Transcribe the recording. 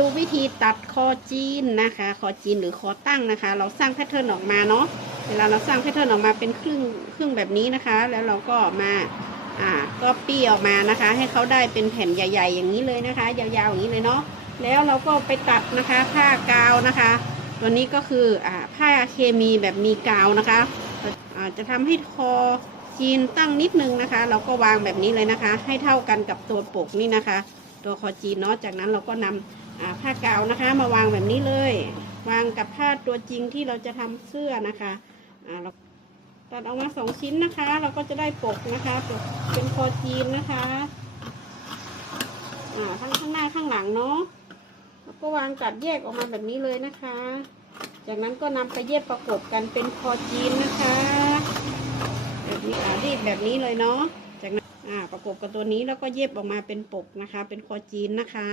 ดูวิธีตัดคอจีนนะคะ คอจีนหรือคอตั้งนะคะ เราสร้างแพทเทิร์นออกมาเนาะ เวลาเราสร้างแพทเทิร์นออกมาเป็นครึ่งครึ่งแบบนี้นะคะ แล้วเราก็มาอ่าก็ปี้ออกมานะคะ ให้เขาได้เป็นแผ่นใหญ่ ๆ อย่างนี้เลยนะคะ ยาวๆอย่างนี้เลยเนาะ แล้วเราก็ไปตัดนะคะผ้ากาวนะคะ ตัวนี้ก็คืออ่าผ้าเคมีแบบมีกาวนะคะจะทำให้คอจีนตั้งนิดนึงนะคะ เราก็วางแบบนี้เลยนะคะ ให้เท่ากันกับตัวปกนี่นะคะ ตัวคอจีนเนาะ จากนั้นเราก็นำอ่า ผ้ากาวนะคะ มาวางแบบนี้เลย วางกับผ้าตัวจริงที่เราจะทำเสื้อนะคะเราตัดออกมาสองชิ้นนะคะ เราก็จะได้ปกนะคะปกเป็นคอจีนนะคะทั้งข้างหน้าข้างหลังเนาะแล้วก็วางตัดแยกออกมาแบบนี้เลยนะคะ จากนั้นก็นำไปเย็บประกบกันเป็นคอจีนนะคะ แบบนี้อ่ารีดแบบนี้เลยเนาะจากนั้นอ่าประกบกับตัวนี้แล้วก็เย็บออกมาเป็นปกนะคะ เป็นคอจีนนะคะ